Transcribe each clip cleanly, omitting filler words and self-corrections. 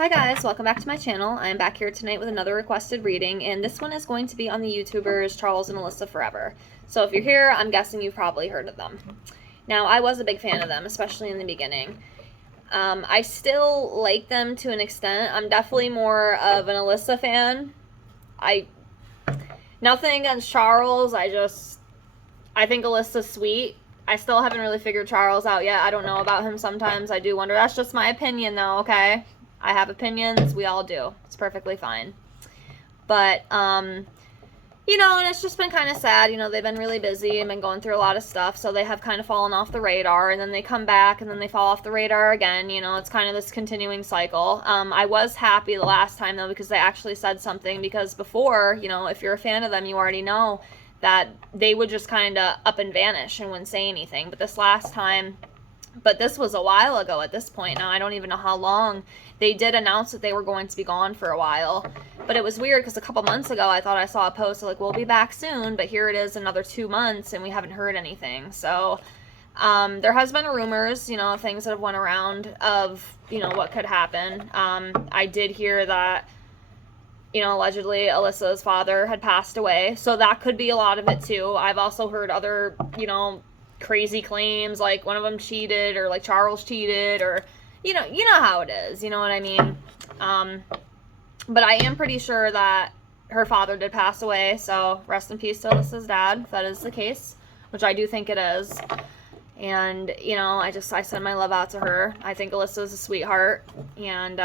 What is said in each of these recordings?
Hi guys, welcome back to my channel. I'm back here tonight with another requested reading, and this one is going to be on the YouTubers Charles and Alyssa Forever. So if you're here, I'm guessing you've probably heard of them. Now, I was a big fan of them, especially in the beginning. I still like them to an extent. I'm definitely more of an Alyssa fan. Nothing against Charles, I think Alyssa's sweet. I still haven't really figured Charles out yet. I don't know about him sometimes. I do wonder. That's just my opinion though, okay? I have opinions. We all do. It's perfectly fine. But, you know, and it's just been kind of sad. You know, they've been really busy and been going through a lot of stuff, so they have kind of fallen off the radar, and then they come back, and then they fall off the radar again. You know, it's kind of this continuing cycle. I was happy the last time, though, because they actually said something, because before, you know, if you're a fan of them, you already know that they would just kind of up and vanish and wouldn't say anything. But this was a while ago at this point. Now, I don't even know how long. They did announce that they were going to be gone for a while. But it was weird because a couple months ago, I thought I saw a post like, we'll be back soon. But here it is another 2 months and we haven't heard anything. So there has been rumors, you know, things that have went around of, you know, what could happen. I did hear that, you know, allegedly Alyssa's father had passed away. So that could be a lot of it too. I've also heard other, you know, crazy claims, like one of them cheated, or like Charles cheated, or you know how it is, you know what I mean. But I am pretty sure that her father did pass away, so rest in peace to Alyssa's dad, if that is the case, which I do think it is. And you know, I send my love out to her. I think Alyssa's a sweetheart, and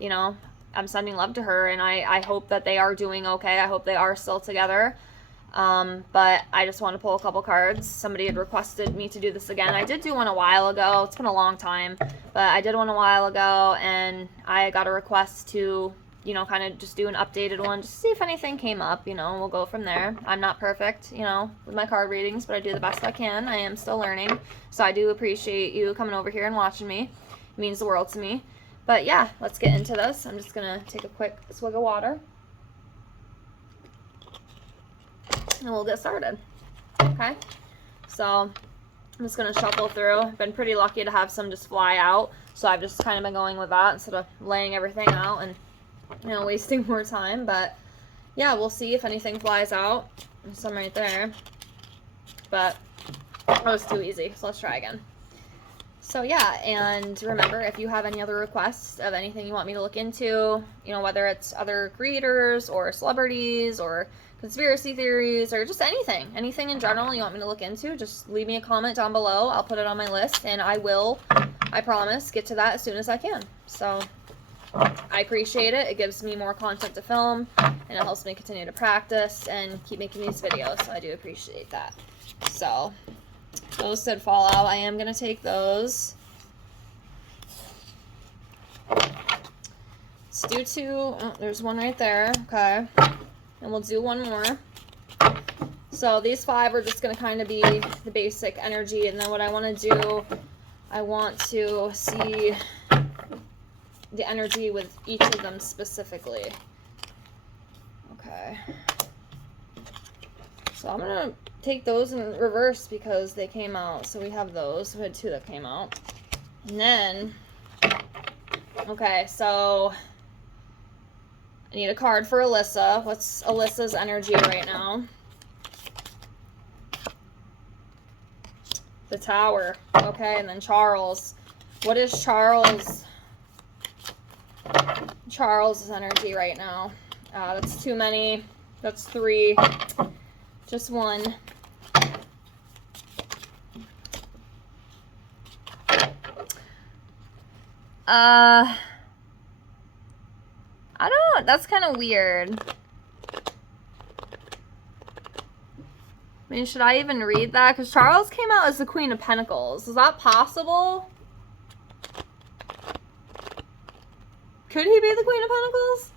you know, I'm sending love to her, and I hope that they are doing okay. I hope they are still together. But I just want to pull a couple cards. Somebody had requested me to do this again. I did do one a while ago. It's been a long time, but I did one a while ago, and I got a request to, you know, kind of just do an updated one, just to see if anything came up, you know, we'll go from there. I'm not perfect, you know, with my card readings, but I do the best I can. I am still learning, so I do appreciate you coming over here and watching me. It means the world to me. But yeah, let's get into this. I'm just gonna take a quick swig of water, and we'll get started. Okay, so I'm just gonna shuffle through. I've been pretty lucky to have some just fly out, so I've just kind of been going with that instead of laying everything out and, you know, wasting more time. But yeah, we'll see if anything flies out. There's some right there, but that was too easy, so let's try again. So yeah, and remember, if you have any other requests of anything you want me to look into, you know, whether it's other creators or celebrities or conspiracy theories or just anything in general you want me to look into, just leave me a comment down below. I'll put it on my list, and I will, I promise, get to that as soon as I can. So I appreciate it. It gives me more content to film, and it helps me continue to practice and keep making these videos, so I do appreciate that. So those did fall out. I am going to take those. Let's do two. Oh, there's one right there. Okay. And we'll do one more. So these 5 are just going to kind of be the basic energy. And then what I want to do, I want to see the energy with each of them specifically. Okay. So I'm going to take those in reverse because they came out. So we have those. We had 2 that came out. And then, okay, so I need a card for Alyssa. What's Alyssa's energy right now? The Tower. Okay, and then Charles. What is Charles' energy right now? That's too many. That's 3. Just 1. I don't, that's kind of weird. I mean, should I even read that? Because Charles came out as the Queen of Pentacles. Is that possible? Could he be the Queen of Pentacles?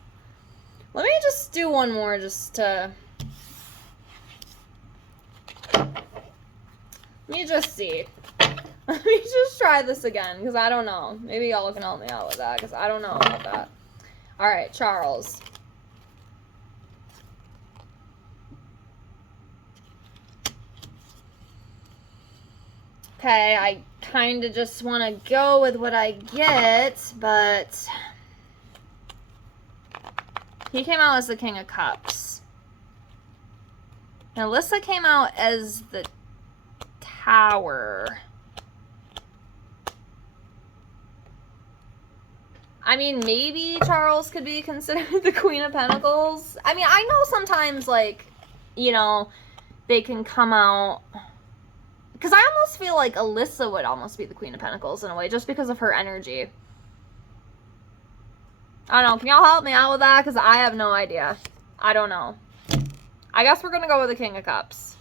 Let me just do one more just to... Let me just see. Let me just try this again, because I don't know. Maybe y'all can help me out with that, because I don't know about that. Alright, Charles. Okay, I kind of just want to go with what I get, but He came out as the King of Cups. Now, Alyssa came out as the Tower. I mean, maybe Charles could be considered the Queen of Pentacles. I mean, I know sometimes, like, you know, they can come out... Because I almost feel like Alyssa would almost be the Queen of Pentacles in a way, just because of her energy. I don't know. Can y'all help me out with that? Because I have no idea. I don't know. I guess we're going to go with the King of Cups.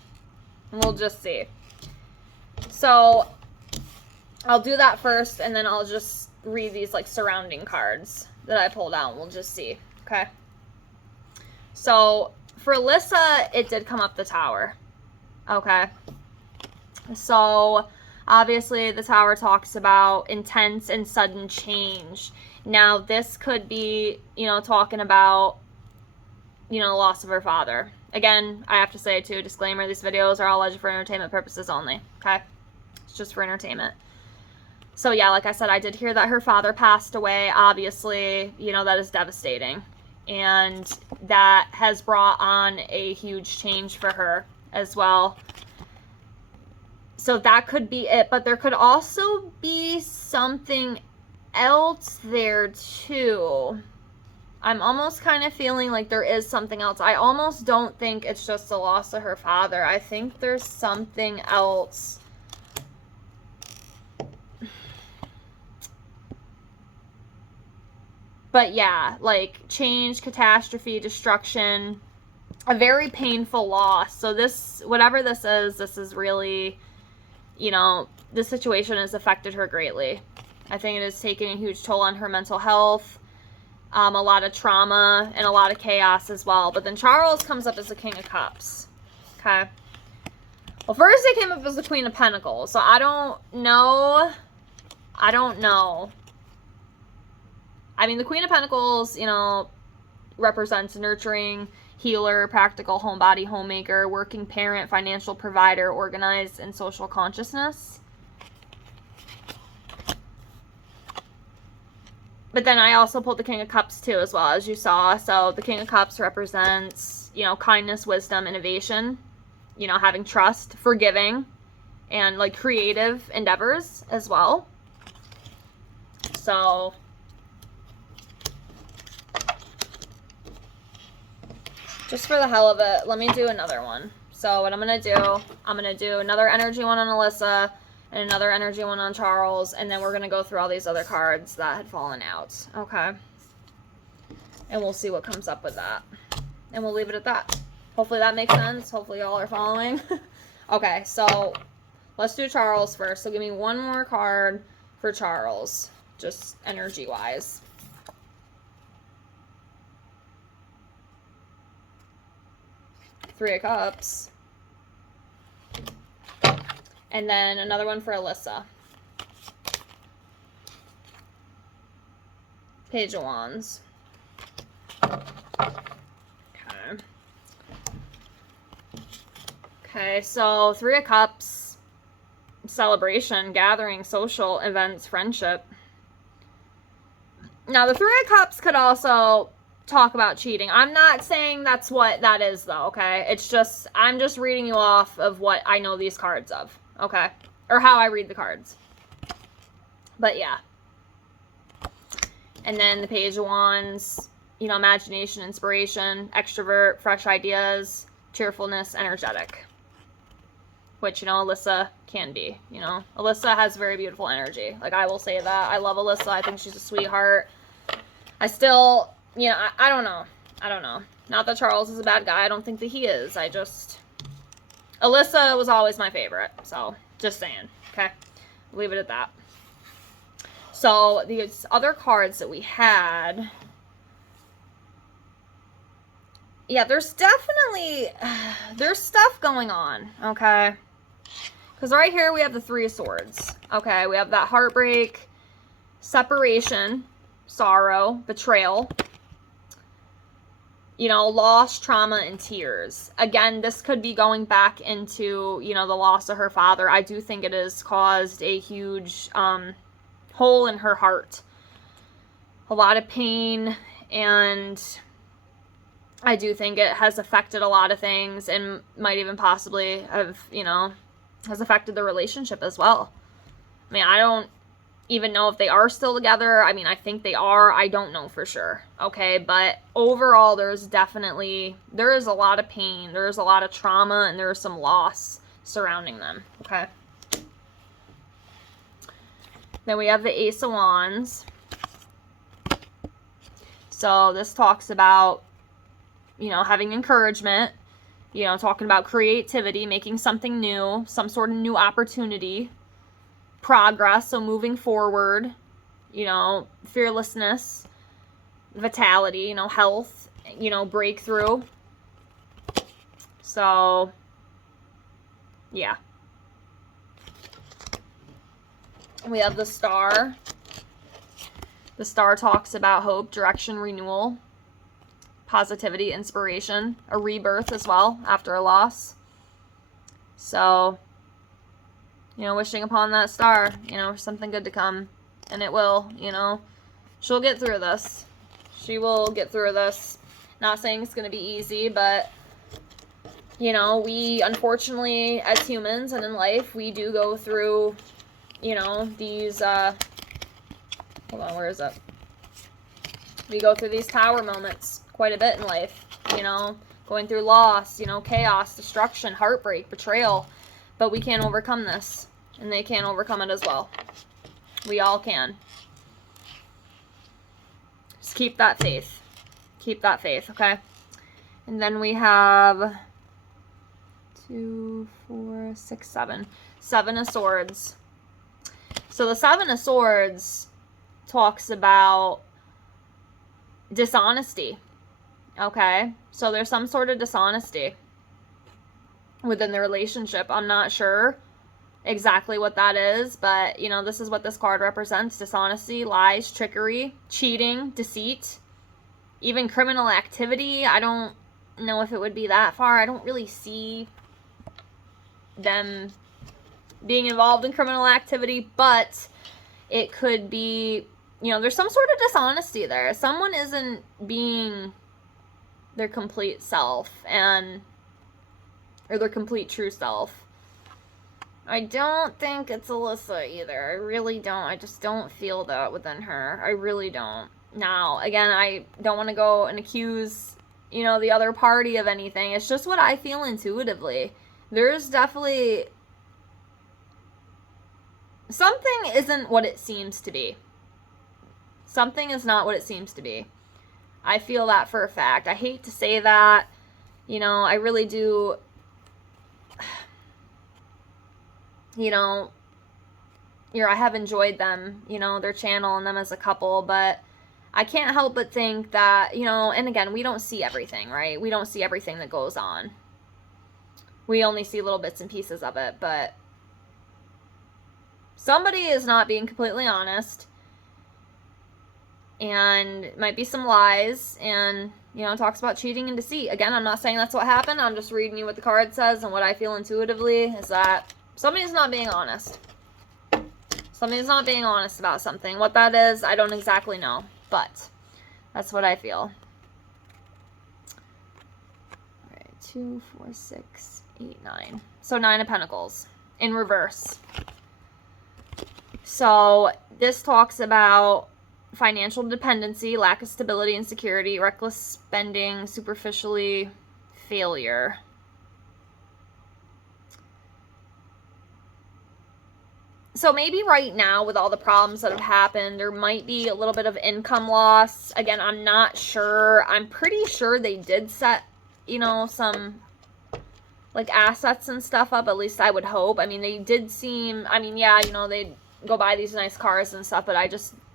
And we'll just see. So, I'll do that first, and then I'll just read these, like, surrounding cards that I pulled out. We'll just see. Okay? So, for Alyssa, it did come up the Tower. Okay? So, obviously, the Tower talks about intense and sudden change. Now, this could be, you know, talking about, you know, the loss of her father. Again, I have to say, too, disclaimer, these videos are all alleged for entertainment purposes only, okay? It's just for entertainment. So, yeah, like I said, I did hear that her father passed away. Obviously, you know, that is devastating. And that has brought on a huge change for her as well. So that could be it. But there could also be something else there, too. I'm almost kind of feeling like there is something else. I almost don't think it's just the loss of her father. I think there's something else. But yeah, like change, catastrophe, destruction, a very painful loss. So this, whatever this is really, you know, this situation has affected her greatly. I think it has taken a huge toll on her mental health, a lot of trauma, and a lot of chaos as well. But then Charles comes up as the King of Cups. Okay. Well, first they came up as the Queen of Pentacles. So I don't know. I mean, the Queen of Pentacles, you know, represents nurturing, healer, practical homebody, homemaker, working parent, financial provider, organized, and social consciousness. But then I also pulled the King of Cups too, as well, as you saw. So the King of Cups represents, you know, kindness, wisdom, innovation, you know, having trust, forgiving, and like creative endeavors as well. So just for the hell of it, let me do another one. So what I'm going to do another energy one on Alyssa and another energy one on Charles, and then we're going to go through all these other cards that had fallen out. Okay. And we'll see what comes up with that. And we'll leave it at that. Hopefully that makes sense. Hopefully y'all are following. Okay, so let's do Charles first. So give me one more card for Charles, just energy-wise. Three of Cups. And then another one for Alyssa. Page of Wands. Okay. Okay, so Three of Cups. Celebration, gathering, social events, friendship. Now, the Three of Cups could also talk about cheating. I'm not saying that's what that is, though, okay? It's just, I'm just reading you off of what I know these cards of, okay? Or how I read the cards. But, yeah. And then the Page of Wands, you know, imagination, inspiration, extrovert, fresh ideas, cheerfulness, energetic. Which, you know, Alyssa can be, you know. Alyssa has very beautiful energy. Like, I will say that. I love Alyssa. I think she's a sweetheart. I still, you know, I don't know. I don't know. Not that Charles is a bad guy. I don't think that he is. I just... Alyssa was always my favorite. So, just saying. Okay? Leave it at that. So, these other cards that we had... Yeah, there's definitely... There's stuff going on. Okay? Because right here we have the Three of Swords. Okay? We have that heartbreak, separation, sorrow, betrayal, you know, loss, trauma, and tears. Again, this could be going back into, you know, the loss of her father. I do think it has caused a huge hole in her heart. A lot of pain, and I do think it has affected a lot of things and might even possibly have, has affected the relationship as well. I mean, I don't even know if they are still together. I mean, I think they are. I don't know for sure. Okay, but overall, there is a lot of pain. There is a lot of trauma, and there is some loss surrounding them. Okay. Then we have the Ace of Wands. So this talks about, having encouragement, talking about creativity, making something new, some sort of new opportunity, progress, so moving forward, fearlessness, vitality, health, breakthrough. So, yeah. We have the Star. The Star talks about hope, direction, renewal, positivity, inspiration, a rebirth as well after a loss. So, wishing upon that star, something good to come. And it will, she'll get through this. She will get through this. Not saying it's going to be easy, but, we unfortunately, as humans and in life, we do go through, these, hold on, where is it? We go through these tower moments quite a bit in life, going through loss, chaos, destruction, heartbreak, betrayal, but we can't overcome this, and they can't overcome it as well. We all can. Just keep that faith. Keep that faith, okay? And then we have 2, 4, 6, 7. 7 of Swords. So the 7 of Swords talks about dishonesty. Okay? So there's some sort of dishonesty within the relationship. I'm not sure exactly what that is, but, this is what this card represents. Dishonesty, lies, trickery, cheating, deceit, even criminal activity. I don't know if it would be that far. I don't really see them being involved in criminal activity, but it could be, there's some sort of dishonesty there. Someone isn't being their complete self or their complete true self. I don't think it's Alyssa either. I really don't. I just don't feel that within her. I really don't. Now, again, I don't want to go and accuse, the other party of anything. It's just what I feel intuitively. There's definitely something isn't what it seems to be. Something is not what it seems to be. I feel that for a fact. I hate to say that. I really do. I have enjoyed them, their channel and them as a couple, but I can't help but think that, and again, we don't see everything, right? We don't see everything that goes on. We only see little bits and pieces of it, but somebody is not being completely honest, and it might be some lies, and, talks about cheating and deceit. Again, I'm not saying that's what happened. I'm just reading you what the card says, and what I feel intuitively is that somebody's not being honest. Somebody's not being honest about something. What that is, I don't exactly know, but that's what I feel. All right, 2, 4, 6, 8, 9. So 9 of Pentacles in reverse. So this talks about financial dependency, lack of stability and security, reckless spending, superficially, failure. So maybe right now, with all the problems that have happened, there might be a little bit of income loss. Again, I'm not sure. I'm pretty sure they did set, some, assets and stuff up. At least I would hope. I mean, they did seem, yeah, they'd go buy these nice cars and stuff, but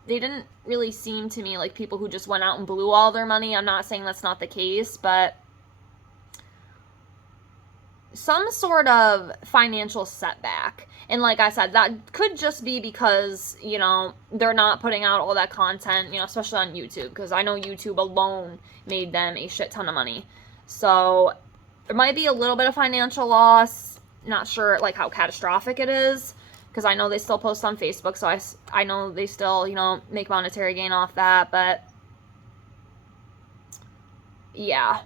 they didn't really seem to me like people who just went out and blew all their money. I'm not saying that's not the case, but some sort of financial setback. And like I said, that could just be because, they're not putting out all that content, especially on YouTube, because I know YouTube alone made them a shit ton of money. So there might be a little bit of financial loss. Not sure how catastrophic it is, because I know they still post on Facebook, so I know they still, make monetary gain off that, but yeah.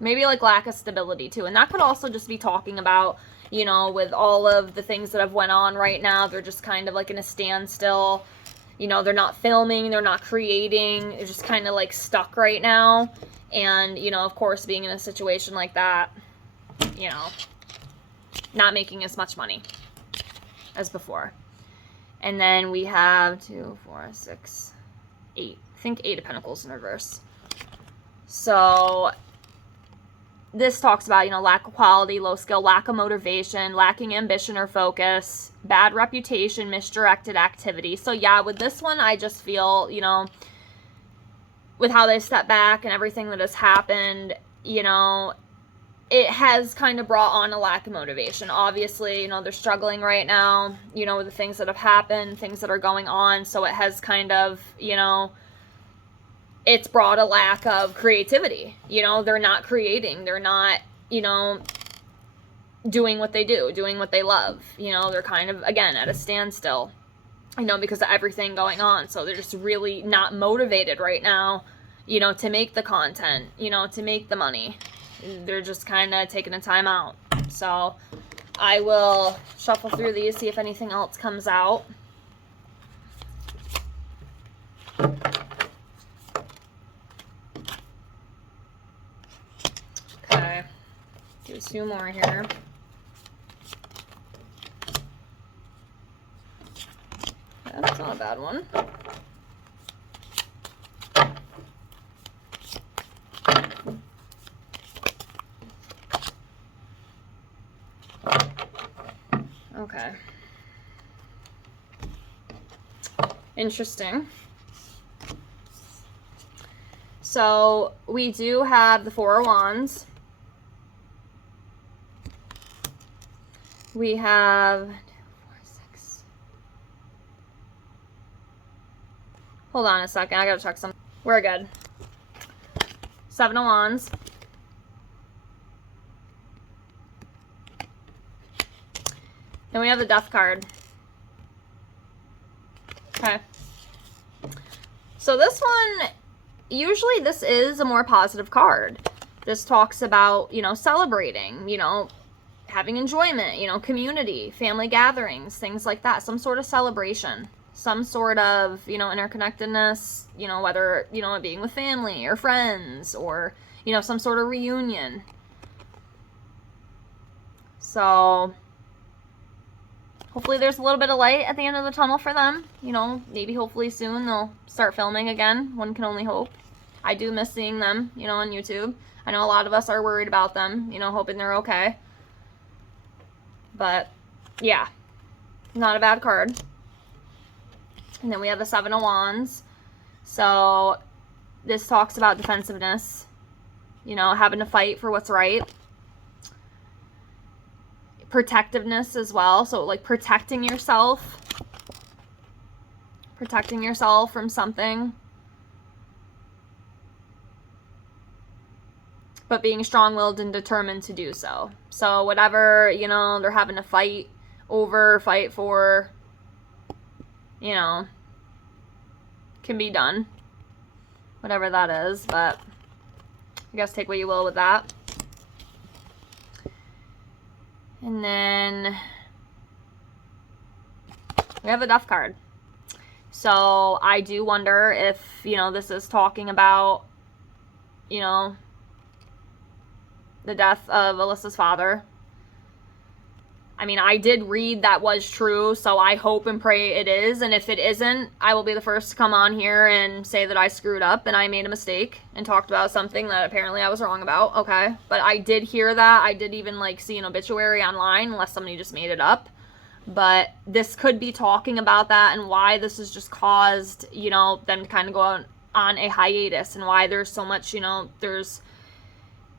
Maybe like lack of stability too. And that could also just be talking about, you know, with all of the things that have went on right now, they're just kind of like in a standstill. You know, they're not filming, they're not creating, they're just kind of like stuck right now. And, you know, of course, being in a situation like that, you know, not making as much money as before. And then we have 2, 4, 6, 8. I think 8 of Pentacles in reverse. So this talks about, you know, lack of quality, low skill, lack of motivation, lacking ambition or focus, bad reputation, misdirected activity. So yeah, with this one, I just feel, you know, with how they step back and everything that has happened, you know, it has kind of brought on a lack of motivation. Obviously, you know, they're struggling right now, you know, with the things that have happened, things that are going on. So it has kind of, you know, it's brought a lack of creativity. You know, they're not creating. They're not, you know, doing what they do, doing what they love. You know, they're kind of, again, at a standstill, you know, because of everything going on. So they're just really not motivated right now, you know, to make the content, you know, to make the money. They're just kind of taking a time out. So I will shuffle through these, see if anything else comes out. Okay, do 2 more here. That's not a bad one. Okay. Interesting. So we do have the 4 of Wands. We have 2, 4, 6. Hold on a second. I gotta check something. We're good. 7 of Wands. Then we have the Death card. Okay. So this one, usually this is a more positive card. This talks about, you know, celebrating, you know, having enjoyment, you know, community, family gatherings, things like that. Some sort of celebration, some sort of, you know, interconnectedness, you know, whether, you know, being with family or friends or, you know, some sort of reunion. So hopefully there's a little bit of light at the end of the tunnel for them. You know, maybe hopefully soon they'll start filming again. One can only hope. I do miss seeing them, you know, on YouTube. I know a lot of us are worried about them, you know, hoping they're okay. But, yeah, not a bad card. And then we have the 7 of Wands. So this talks about defensiveness, you know, having to fight for what's right. Protectiveness as well. So, like, protecting yourself from something. But being strong-willed and determined to do so. So whatever, you know, they're having to fight for, you know, can be done. Whatever that is, but I guess take what you will with that. And then we have the Death card. So I do wonder if, you know, this is talking about, you know, the death of Alyssa's father. I mean, I did read that was true, so I hope and pray it is. And if it isn't, I will be the first to come on here and say that I screwed up and I made a mistake and talked about something that apparently I was wrong about. Okay. But I did hear that. I did even like see an obituary online, unless somebody just made it up. But this could be talking about that and why this has just caused, you know, them to kind of go on a hiatus, and why there's so much, you know, there's,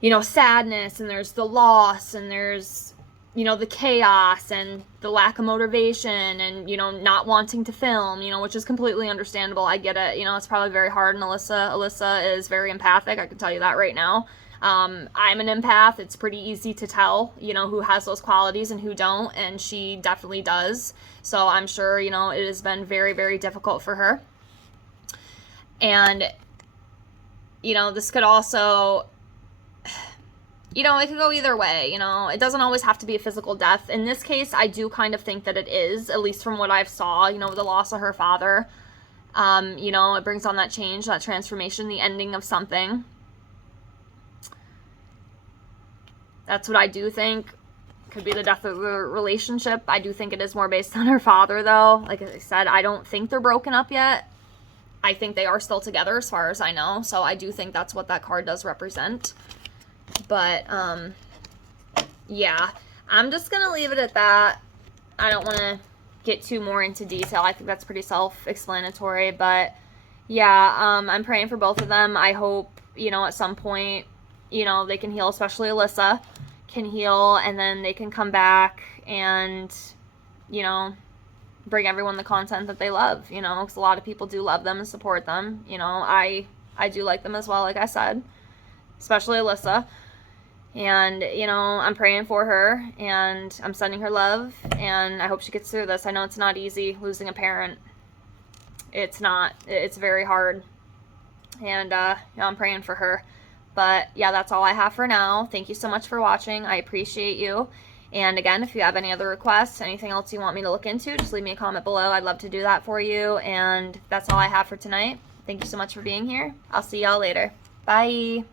you know, sadness, and there's the loss, and there's, you know, the chaos and the lack of motivation, and, you know, not wanting to film, you know, which is completely understandable. I get it. You know, it's probably very hard on Alyssa. Alyssa is very empathic. I can tell you that right now. I'm an empath. It's pretty easy to tell, you know, who has those qualities and who don't, and she definitely does. So I'm sure, you know, it has been very, very difficult for her. And, you know, this could also, you know, it could go either way, you know. It doesn't always have to be a physical death. In this case, I do kind of think that it is, at least from what I've saw, you know, the loss of her father. You know, it brings on that change, that transformation, the ending of something. That's what I do think. Could be the death of the relationship. I do think it is more based on her father, though. Like I said, I don't think they're broken up yet. I think they are still together as far as I know. So I do think that's what that card does represent. But, yeah. I'm just going to leave it at that. I don't want to get too more into detail. I think that's pretty self-explanatory. But, yeah, I'm praying for both of them. I hope, you know, at some point, you know, they can heal, especially Alyssa can heal, and then they can come back and, you know, bring everyone the content that they love, you know, because a lot of people do love them and support them. You know, I do like them as well, like I said, especially Alyssa. And, you know, I'm praying for her, and I'm sending her love, and I hope she gets through this. I know it's not easy losing a parent. It's not. It's very hard. And, you know, I'm praying for her. But, yeah, that's all I have for now. Thank you so much for watching. I appreciate you. And, again, if you have any other requests, anything else you want me to look into, just leave me a comment below. I'd love to do that for you. And that's all I have for tonight. Thank you so much for being here. I'll see y'all later. Bye.